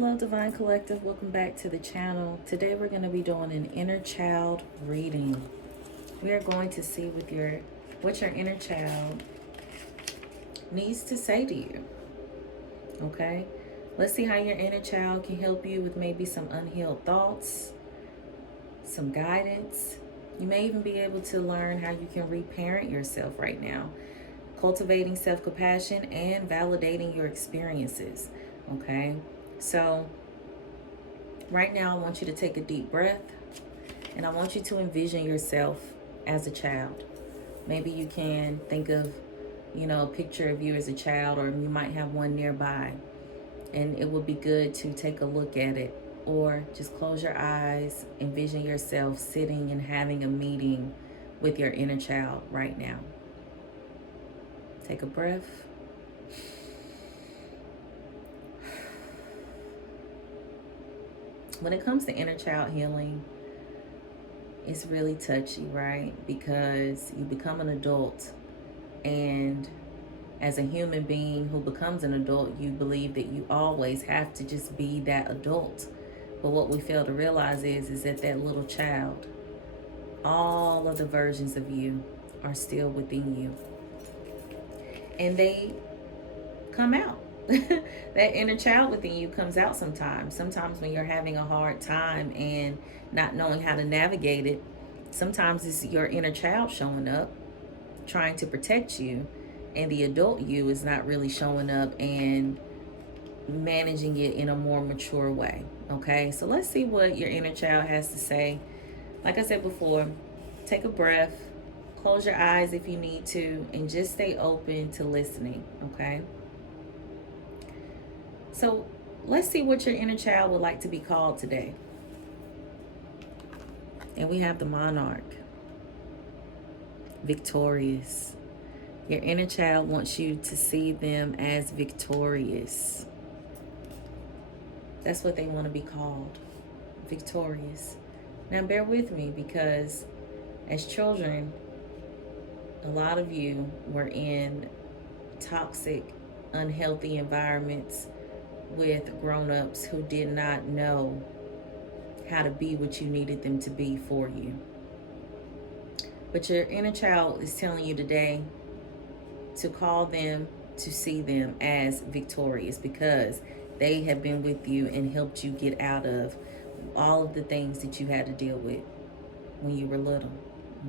Hello, Divine Collective. Welcome back to the channel. Today we're going to be doing an inner child reading. We are going to see what your inner child needs to say to you. Okay? Let's see how your inner child can help you with maybe some unhealed thoughts, some guidance. You may even be able to learn how you can reparent yourself right now, cultivating self-compassion and validating your experiences. Okay? So right now, I want you to take a deep breath, and I want you to envision yourself as a child. Maybe you can think of, a picture of you as a child, or you might have one nearby, and it would be good to take a look at it. Or just close your eyes, envision yourself sitting and having a meeting with your inner child right now. Take a breath. When it comes to inner child healing, it's really touchy, right? Because you become an adult, and as a human being who becomes an adult, you believe that you always have to just be that adult. But what we fail to realize is that little child, all of the versions of you are still within you. And they come out. That inner child within you comes out sometimes. Sometimes when you're having a hard time and not knowing how to navigate it, sometimes it's your inner child showing up, trying to protect you, and the adult you is not really showing up and managing it in a more mature way. Okay, so let's see what your inner child has to say. Like I said before, take a breath, close your eyes if you need to, and just stay open to listening. Okay, so let's see what your inner child would like to be called today. And we have the monarch, victorious. Your inner child wants you to see them as victorious. That's what they want to be called, victorious. Now bear with me, because as children, a lot of you were in toxic, unhealthy environments with grown-ups who did not know how to be what you needed them to be for you. But your inner child is telling you today to call them, to see them as victorious, because they have been with you and helped you get out of all of the things that you had to deal with when you were little.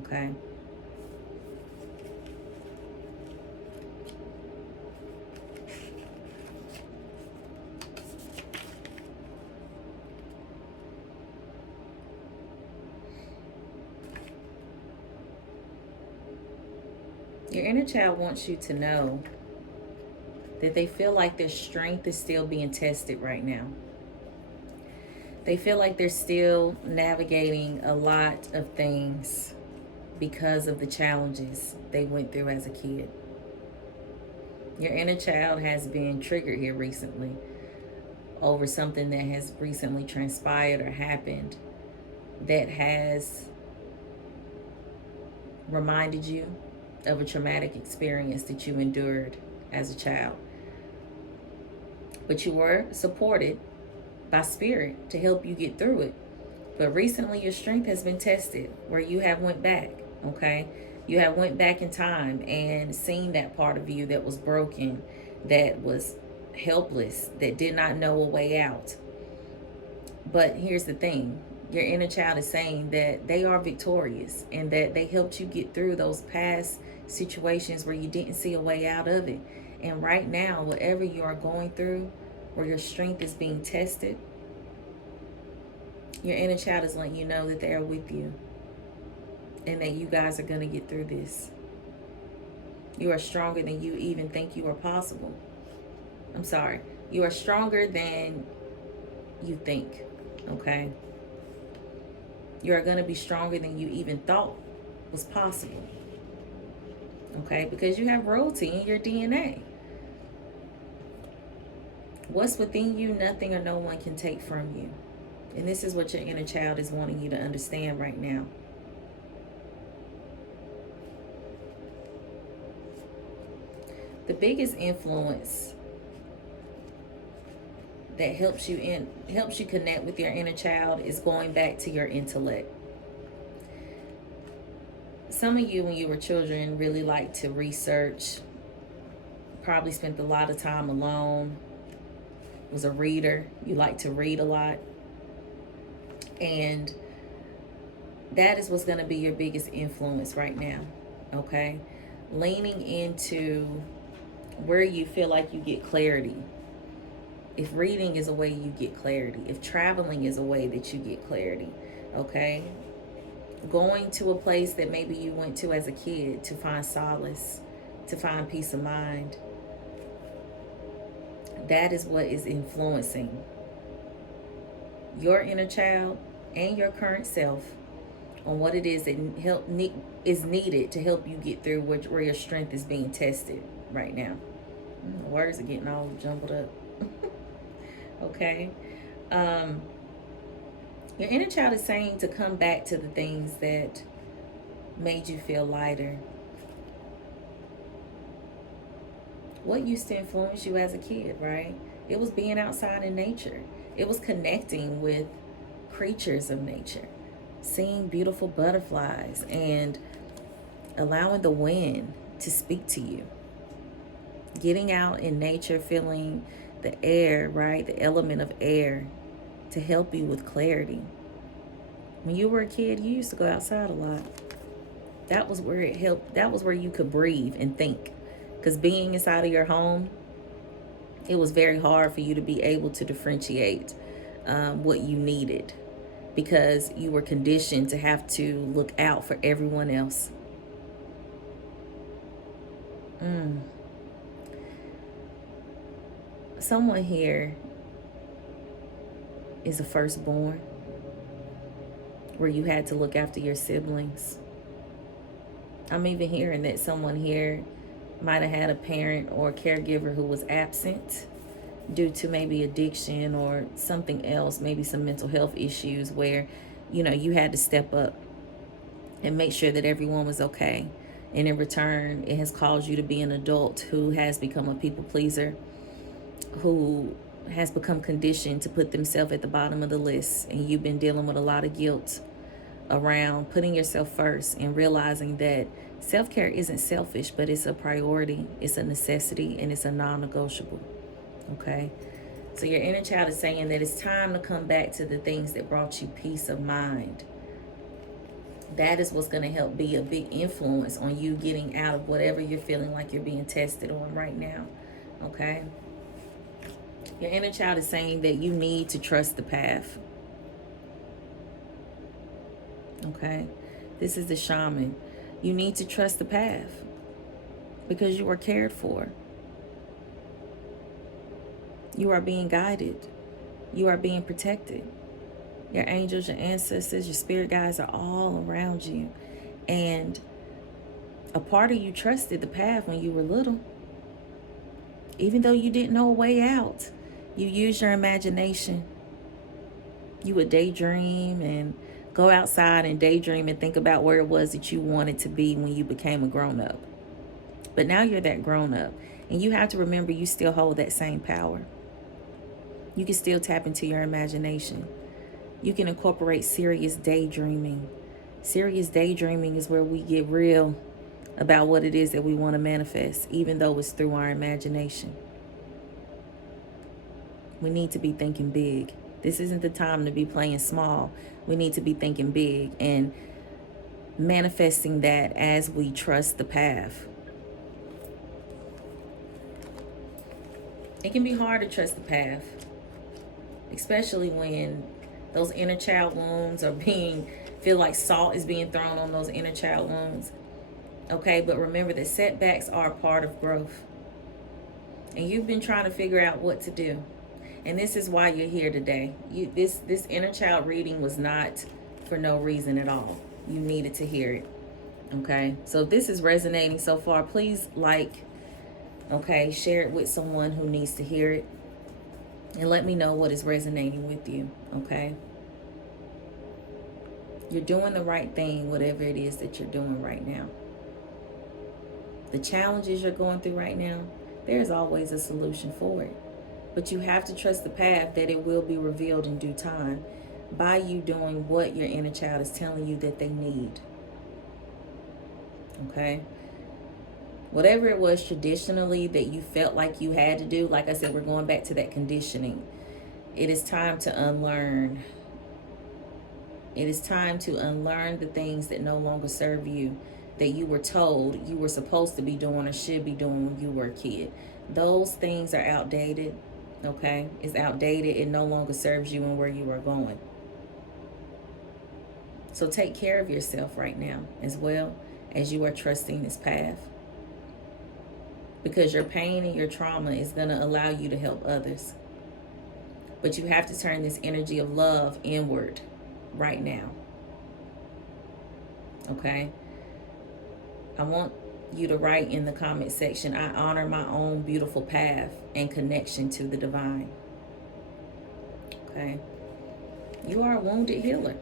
Okay? Your inner child wants you to know that they feel like their strength is still being tested right now. They feel like they're still navigating a lot of things because of the challenges they went through as a kid. Your inner child has been triggered here recently over something that has recently transpired or happened that has reminded you of a traumatic experience that you endured as a child. But you were supported by spirit to help you get through it. But recently your strength has been tested, where you have went back, okay? You have went back in time and seen that part of you that was broken, that was helpless, that did not know a way out. But here's the thing. Your inner child is saying that they are victorious and that they helped you get through those past situations where you didn't see a way out of it. And right now, whatever you are going through, where your strength is being tested, your inner child is letting you know that they are with you and that you guys are going to get through this. You are stronger than you even think you are possible. I'm sorry. You are stronger than you think, okay? You are going to be stronger than you even thought was possible, okay? Because you have royalty in your DNA. What's within you, nothing or no one can take from you. And this is what your inner child is wanting you to understand right now. The biggest influence that helps you connect with your inner child is going back to your intellect. Some of you, when you were children, really liked to research, probably spent a lot of time alone, was a reader. You like to read a lot. And that is what's going to be your biggest influence right now, okay? Leaning into where you feel like you get clarity. If reading is a way you get clarity, if traveling is a way that you get clarity, okay? Going to a place that maybe you went to as a kid to find solace, to find peace of mind. That is what is influencing your inner child and your current self on what it is that is needed to help you get through where your strength is being tested right now. The words are getting all jumbled up. Okay. Your inner child is saying to come back to the things that made you feel lighter. What used to influence you as a kid, right? It was being outside in nature. It was connecting with creatures of nature, seeing beautiful butterflies and allowing the wind to speak to you. Getting out in nature, feeling the air, right? The element of air to help you with clarity. When you were a kid, you used to go outside a lot. That was where it helped. That was where you could breathe and think. Because being inside of your home, it was very hard for you to be able to differentiate what you needed, because you were conditioned to have to look out for everyone else. Someone here is a firstborn, where you had to look after your siblings. I'm even hearing that someone here might have had a parent or a caregiver who was absent due to maybe addiction or something else, maybe some mental health issues, where, you had to step up and make sure that everyone was okay. And in return, it has caused you to be an adult who has become a people pleaser, who has become conditioned to put themselves at the bottom of the list. And you've been dealing with a lot of guilt around putting yourself first and realizing that self-care isn't selfish, but it's a priority, it's a necessity, and it's a non-negotiable. Okay? So your inner child is saying that it's time to come back to the things that brought you peace of mind. That is what's going to help be a big influence on you getting out of whatever you're feeling like you're being tested on right now. Okay? Your inner child is saying that you need to trust the path. Okay? This is the shaman. You need to trust the path because you are cared for. You are being guided. You are being protected. Your angels, your ancestors, your spirit guides are all around you. And a part of you trusted the path when you were little. Even though you didn't know a way out, you used your imagination. You would daydream and go outside and daydream and think about where it was that you wanted to be when you became a grown-up. But now you're that grown-up, and you have to remember you still hold that same power. You can still tap into your imagination. You can incorporate serious daydreaming. Serious daydreaming is where we get real about what it is that we want to manifest, even though it's through our imagination. We need to be thinking big. This isn't the time to be playing small. We need to be thinking big and manifesting that as we trust the path. It can be hard to trust the path, especially when those inner child wounds are feel like salt is being thrown on those inner child wounds. Okay, but remember that setbacks are a part of growth. And you've been trying to figure out what to do. And this is why you're here today. This inner child reading was not for no reason at all. You needed to hear it. Okay, so if this is resonating so far, please share it with someone who needs to hear it. And let me know what is resonating with you, okay? You're doing the right thing, whatever it is that you're doing right now. The challenges you're going through right now, there's always a solution for it. But you have to trust the path that it will be revealed in due time by you doing what your inner child is telling you that they need. Okay? Whatever it was traditionally that you felt like you had to do, like I said, we're going back to that conditioning. It is time to unlearn. It is time to unlearn the things that no longer serve you, that you were told you were supposed to be doing or should be doing when you were a kid. Those things are outdated, okay? It's outdated. It no longer serves you and where you are going. So take care of yourself right now as well as you are trusting this path. Because your pain and your trauma is going to allow you to help others. But you have to turn this energy of love inward right now. Okay? I want you to write in the comment section, I honor my own beautiful path and connection to the divine. Okay? You are a wounded healer.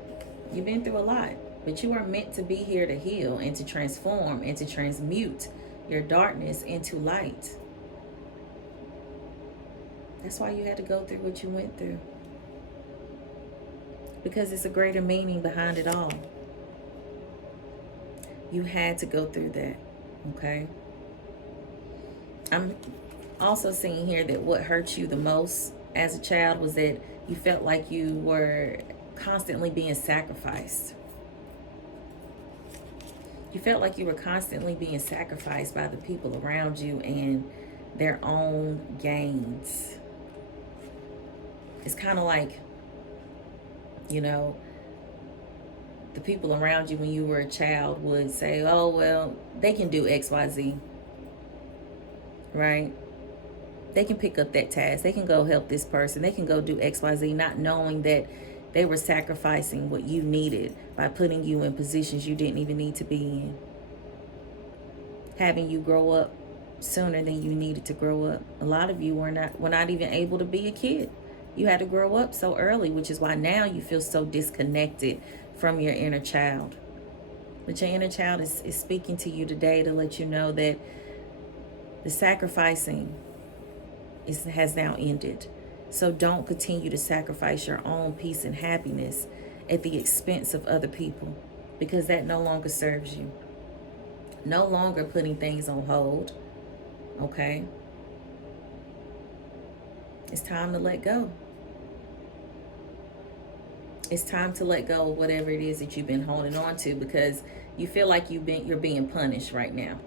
You've been through a lot, but you are meant to be here to heal and to transform and to transmute your darkness into light. That's why you had to go through what you went through. Because it's a greater meaning behind it all. You had to go through that, okay? I'm also seeing here that what hurt you the most as a child was that you felt like you were constantly being sacrificed. You felt like you were constantly being sacrificed by the people around you and their own gains. It's kind of like, you know, the people around you when you were a child would say, oh, well, they can do X, Y, Z, right? They can pick up that task. They can go help this person. They can go do X, Y, Z, not knowing that they were sacrificing what you needed by putting you in positions you didn't even need to be in. Having you grow up sooner than you needed to grow up. A lot of you were not even able to be a kid. You had to grow up so early, which is why now you feel so disconnected from your inner child. But your inner child is speaking to you today to let you know that the sacrificing has now ended. So don't continue to sacrifice your own peace and happiness at the expense of other people, because that no longer serves you. No longer putting things on hold, okay? It's time to let go. It's time to let go of whatever it is that you've been holding on to, because you feel like you're being punished right now.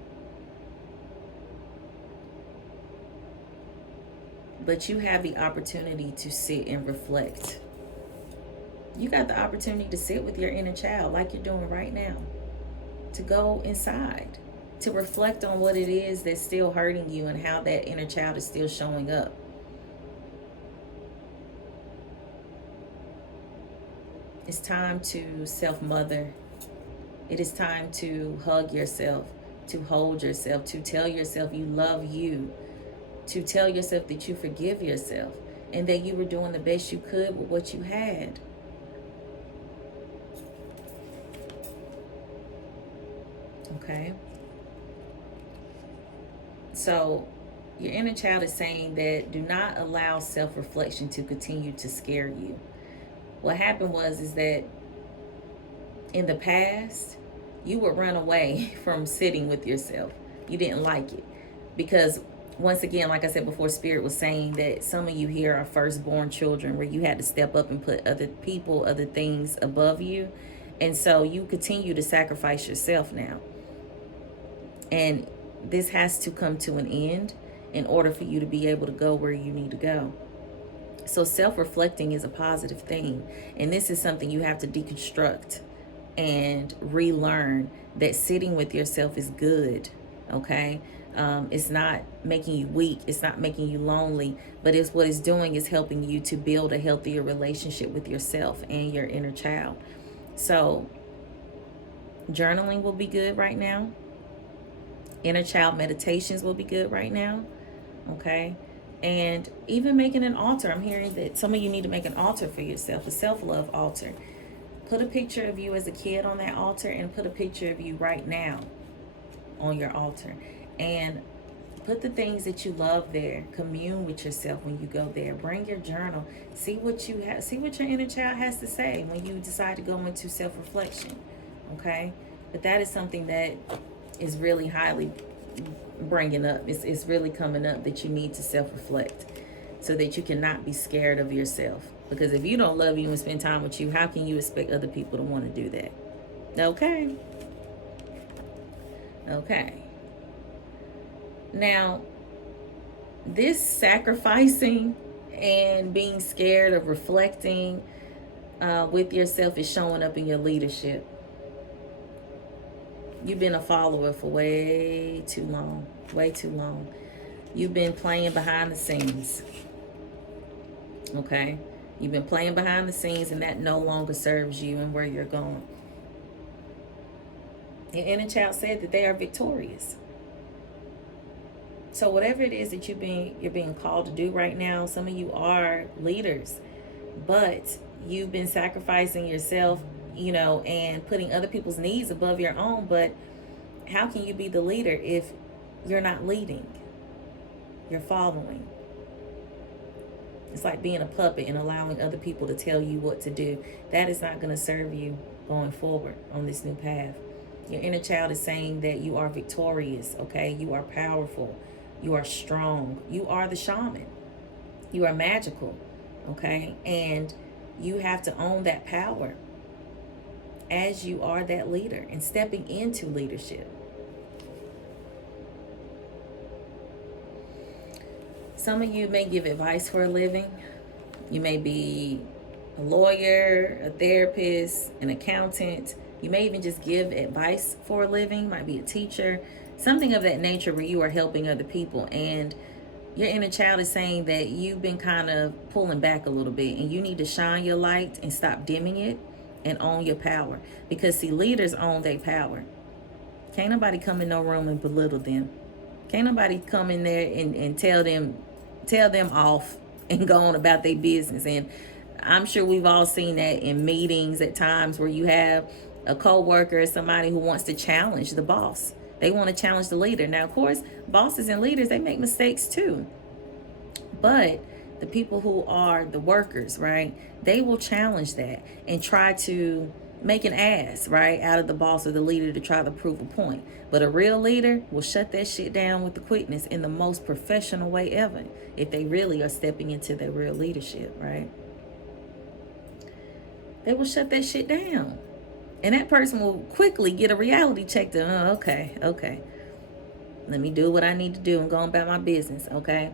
But you have the opportunity to sit and reflect. You got the opportunity to sit with your inner child like you're doing right now. To go inside. To reflect on what it is that's still hurting you and how that inner child is still showing up. It's time to self-mother. It is time to hug yourself, to hold yourself, to tell yourself you love you, to tell yourself that you forgive yourself and that you were doing the best you could with what you had. Okay? So your inner child is saying that do not allow self-reflection to continue to scare you. What happened is that in the past, you would run away from sitting with yourself. You didn't like it. Because once again, like I said before, Spirit was saying that some of you here are firstborn children where you had to step up and put other people, other things above you. And so you continue to sacrifice yourself now. And this has to come to an end in order for you to be able to go where you need to go. So self-reflecting is a positive thing. And this is something you have to deconstruct and relearn, that sitting with yourself is good, okay? It's not making you weak. It's not making you lonely. But it's what it's doing is helping you to build a healthier relationship with yourself and your inner child. So journaling will be good right now. Inner child meditations will be good right now, okay? And even making an altar. I'm hearing that some of you need to make an altar for yourself, a self-love altar. Put a picture of you as a kid on that altar and put a picture of you right now on your altar. And Put the things that you love there. Commune with yourself when you go there. Bring your journal. See what you have. See what your inner child has to say when you decide to go into self-reflection. Okay, but that is something that is really highly bringing up. It's really coming up that you need to self-reflect so that you cannot be scared of yourself. Because if you don't love you and spend time with you, how can you expect other people to want to do that? Okay. Okay. Now, this sacrificing and being scared of reflecting with yourself is showing up in your leadership. You've been a follower for way too long. Way too long. You've been playing behind the scenes. Okay? You've been playing behind the scenes, and that no longer serves you and where you're going. Your inner child said that they are victorious. So whatever it is that you're being called to do right now, some of you are leaders, but you've been sacrificing yourself, and putting other people's needs above your own. But how can you be the leader if you're not leading? You're following. It's like being a puppet and allowing other people to tell you what to do. That is not going to serve you going forward on this new path. Your inner child is saying that you are victorious, okay? You are powerful. You are strong. You are the shaman. You are magical, okay? And you have to own that power as you are that leader and stepping into leadership. Some of you may give advice for a living. You may be a lawyer, a therapist, an accountant. You may even just give advice for a living. Might be a teacher, something of that nature where you are helping other people. And your inner child is saying that you've been kind of pulling back a little bit, and you need to shine your light and stop dimming it and own your power. Because see, leaders own their power. Can't nobody come in no room and belittle them. Can't nobody come in there and tell them off and go on about their business. And I'm sure we've all seen that in meetings at times where you have a co-worker or somebody who wants to challenge the boss. They want to challenge the leader. Now, of course, bosses and leaders, they make mistakes too. But the people who are the workers, right, they will challenge that and try to make an ass, right, out of the boss or the leader to try to prove a point. But a real leader will shut that shit down with the quickness in the most professional way ever if they really are stepping into their real leadership, right? They will shut that shit down. And that person will quickly get a reality check to, okay. Let me do what I need to do and go about my business, okay?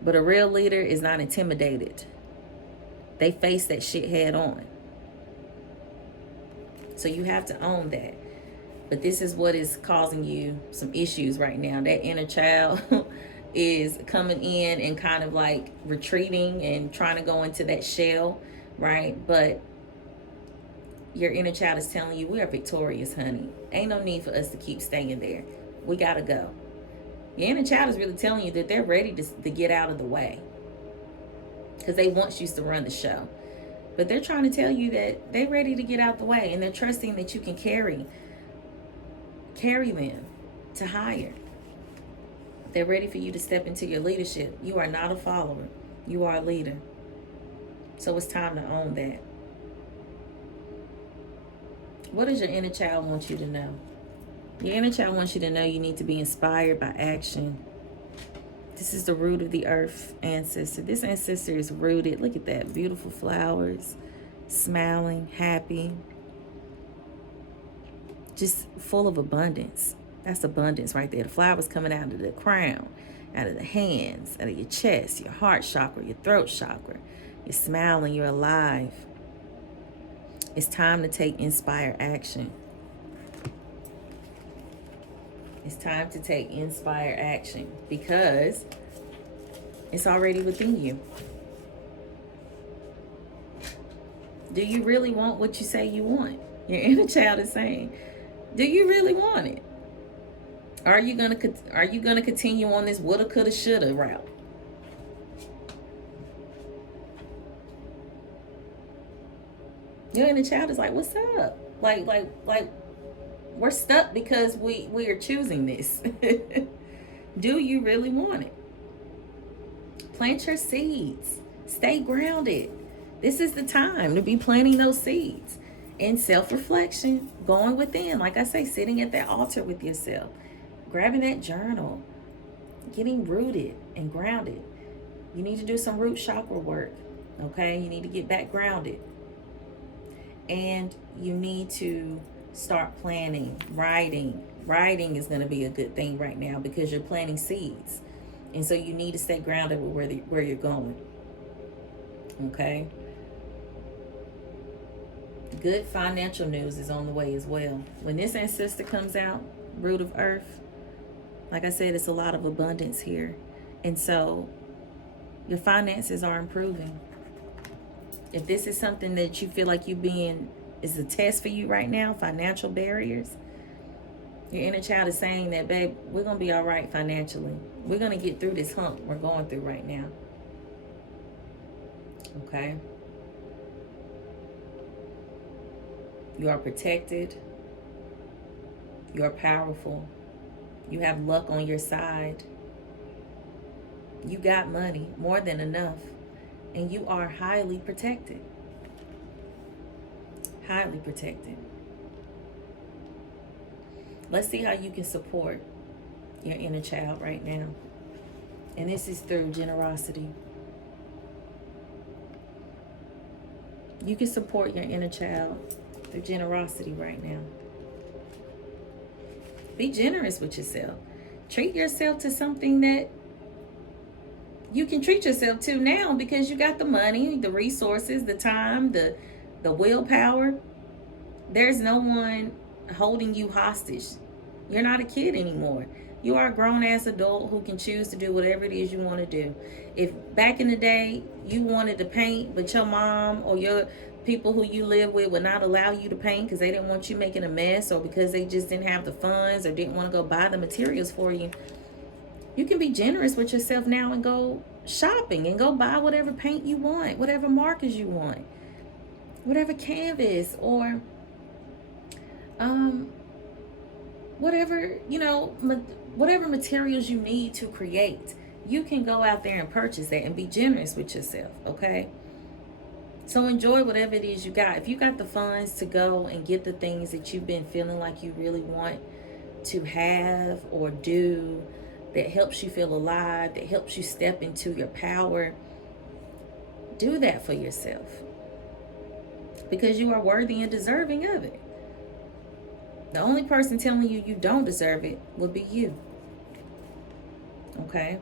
But a real leader is not intimidated. They face that shit head on. So you have to own that. But this is what is causing you some issues right now. That inner child is coming in and kind of like retreating and trying to go into that shell, right? But your inner child is telling you, we are victorious, honey. Ain't no need for us to keep staying there. We got to go. Your inner child is really telling you that they're ready to get out of the way because they once used to run the show. But they're trying to tell you that they're ready to get out the way, and they're trusting that you can carry them to higher. They're ready for you to step into your leadership. You are not a follower. You are a leader. So it's time to own that. What does your inner child want you to know? Your inner child wants you to know you need to be inspired by action. This is the root of the earth ancestor. This ancestor is rooted. Look at that. Beautiful flowers. Smiling. Happy. Just full of abundance. That's abundance right there. The flowers coming out of the crown, out of the hands, out of your chest, your heart chakra, your throat chakra. You're smiling. You're alive. It's time to take inspired action. It's time to take inspired action because it's already within you. Do you really want what you say you want? Your inner child is saying, do you really want it? Are you gonna continue on this woulda, coulda, shoulda route? Your inner child is like, what's up? Like we're stuck because we are choosing this. Do you really want it? Plant your seeds. Stay grounded. This is the time to be planting those seeds. In self-reflection, going within, like I say, sitting at that altar with yourself, grabbing that journal, getting rooted and grounded. You need to do some root chakra work, okay? You need to get back grounded. And you need to start planning, writing. Writing is going to be a good thing right now because you're planting seeds. And so you need to stay grounded with where you're going, okay? Good financial news is on the way as well. When this ancestor comes out, root of earth, like I said, it's a lot of abundance here. And so your finances are improving. If this is something that you feel like is a test for you right now, financial barriers, your inner child is saying that, babe, we're going to be all right financially. We're going to get through this hump we're going through right now. Okay? You are protected. You are powerful. You have luck on your side. You got money, more than enough. And you are highly protected. Highly protected. Let's see how you can support your inner child right now. And this is through generosity. You can support your inner child through generosity right now. Be generous with yourself. Treat yourself to something that you can treat yourself to now because you got the money, the resources, the time, the willpower. There's no one holding you hostage. You're not a kid anymore. You are a grown-ass adult who can choose to do whatever it is you want to do. If back in the day you wanted to paint, but your mom or your people who you live with would not allow you to paint because they didn't want you making a mess, or because they just didn't have the funds or didn't want to go buy the materials for you, you can be generous with yourself now and go shopping and go buy whatever paint you want, whatever markers you want, whatever canvas, or whatever, whatever materials you need to create. You can go out there and purchase that and be generous with yourself, okay? So enjoy whatever it is you got. If you got the funds to go and get the things that you've been feeling like you really want to have or do, that helps you feel alive, that helps you step into your power, do that for yourself. Because you are worthy and deserving of it. The only person telling you you don't deserve it would be you. Okay?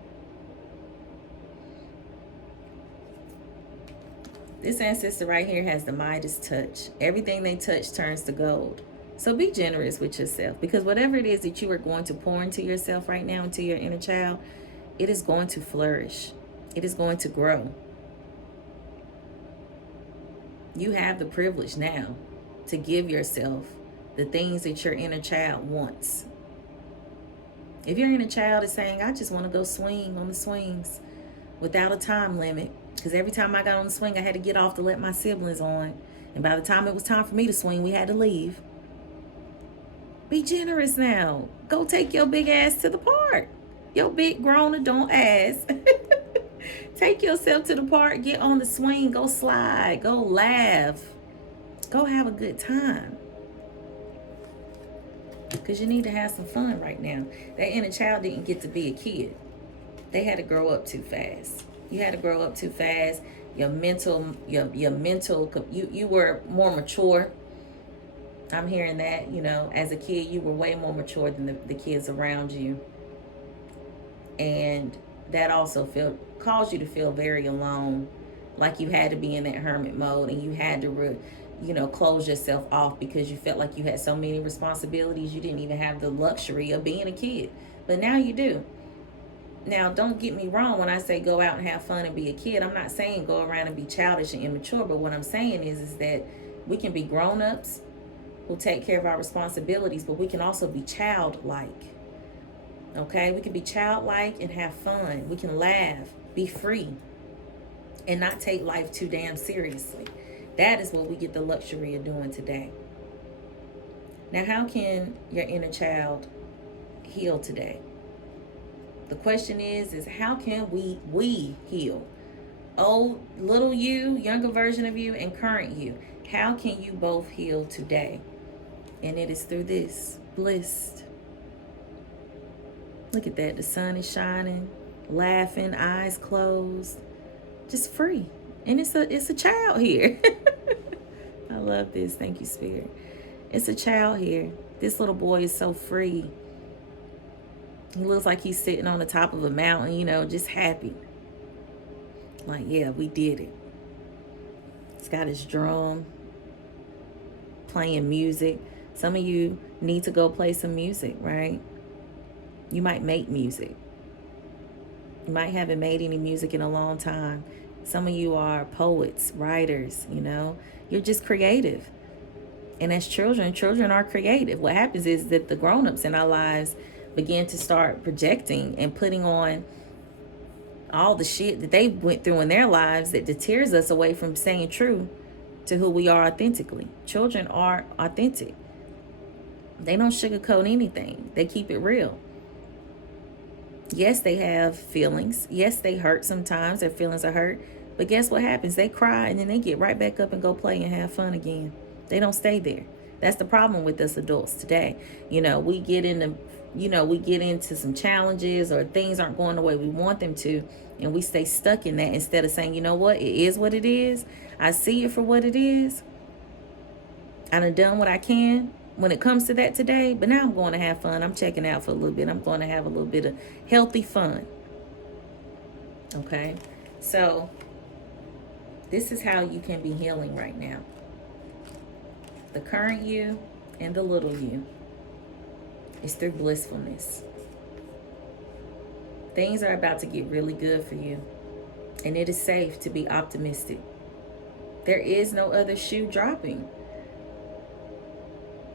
This ancestor right here has the Midas touch. Everything they touch turns to gold. So be generous with yourself, because whatever it is that you are going to pour into yourself right now, into your inner child, it is going to flourish. It is going to grow. You have the privilege now to give yourself the things that your inner child wants. If your inner child is saying, I just want to go swing on the swings without a time limit, because every time I got on the swing, I had to get off to let my siblings on. And by the time it was time for me to swing, we had to leave. Be generous now. Go take your big ass to the park. Your big grown adult ass. Take yourself to the park, get on the swing, go slide, go laugh. Go have a good time. Because you need to have some fun right now. That inner child didn't get to be a kid. They had to grow up too fast. You had to grow up too fast. You were more mature. I'm hearing that, as a kid, you were way more mature than the kids around you. And that also caused you to feel very alone, like you had to be in that hermit mode, and you had to, close yourself off because you felt like you had so many responsibilities. You didn't even have the luxury of being a kid. But now you do. Now, don't get me wrong when I say go out and have fun and be a kid. I'm not saying go around and be childish and immature, but what I'm saying is that we can be grown-ups who take care of our responsibilities, but we can also be childlike. Okay? We can be childlike and have fun. We can laugh, be free, and not take life too damn seriously. That is what we get the luxury of doing today. Now, how can your inner child heal today? The question is how can we heal? Old little you, younger version of you, and current you. How can you both heal today? And it is through this bliss. Look at that. The sun is shining, laughing, eyes closed, just free. And it's a child here. I love this. Thank you, Spirit. It's a child here. This little boy is so free. He looks like he's sitting on the top of a mountain, you know, just happy. Like, yeah, we did it. He's got his drum, playing music. Some of you need to go play some music, right? You might make music. You might haven't made any music in a long time. Some of you are poets, writers, you know. You're just creative. And as children are creative. What happens is that the grown-ups in our lives begin to start projecting and putting on all the shit that they went through in their lives that deters us away from staying true to who we are authentically. Children are authentic. They don't sugarcoat anything. They keep it real. Yes, they have feelings. Yes, they hurt sometimes. Their feelings are hurt. But guess what happens? They cry and then they get right back up and go play and have fun again. They don't stay there. That's the problem with us adults today. You know, we get into some challenges or things aren't going the way we want them to, and we stay stuck in that instead of saying, you know what, it is what it is. I see it for what it is. I done what I can when it comes to that today, but now I'm going to have fun. I'm checking out for a little bit. I'm going to have a little bit of healthy fun. Okay, so this is how you can be healing right now. The current you and the little you. It's through blissfulness. Things are about to get really good for you. And it is safe to be optimistic. There is no other shoe dropping.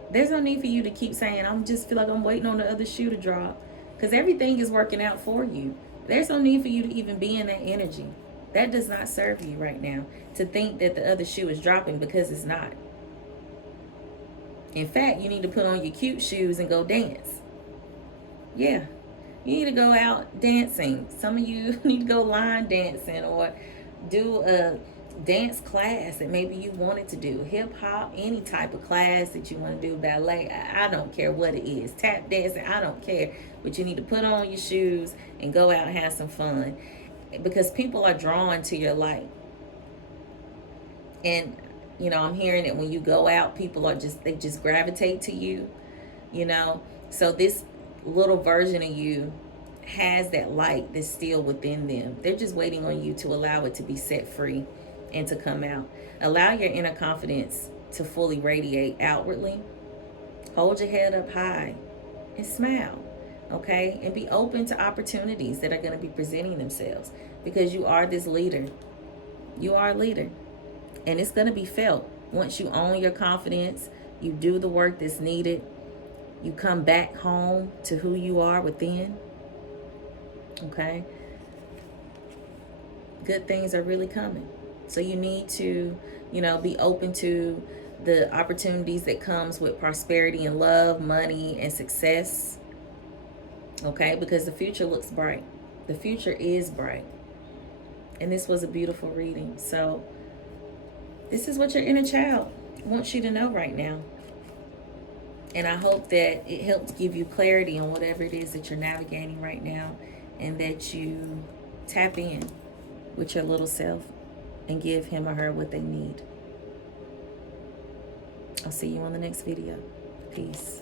There's no need for you to keep saying, I just feel like I'm waiting on the other shoe to drop. Because everything is working out for you. There's no need for you to even be in that energy. That does not serve you right now. To think that the other shoe is dropping, because it's not. In fact, you need to put on your cute shoes and go dance. Yeah. You need to go out dancing. Some of you need to go line dancing or do a dance class that maybe you wanted to do. Hip hop, any type of class that you want to do. Ballet, I don't care what it is. Tap dancing, I don't care. But you need to put on your shoes and go out and have some fun. Because people are drawn to your light. And you know, I'm hearing it when you go out, people are they just gravitate to you, you know. So this little version of you has that light that's still within them. They're just waiting on you to allow it to be set free and to come out. Allow your inner confidence to fully radiate outwardly. Hold your head up high and smile, okay? And be open to opportunities that are going to be presenting themselves, because you are this leader. You are a leader. And it's going to be felt. Once you own your confidence, you do the work that's needed, you come back home to who you are within. Okay? Good things are really coming. So you need to, you know, be open to the opportunities that comes with prosperity and love, money and success. Okay? Because the future looks bright. The future is bright. And this was a beautiful reading. So this is what your inner child wants you to know right now. And I hope that it helps give you clarity on whatever it is that you're navigating right now, and that you tap in with your little self and give him or her what they need. I'll see you on the next video. Peace.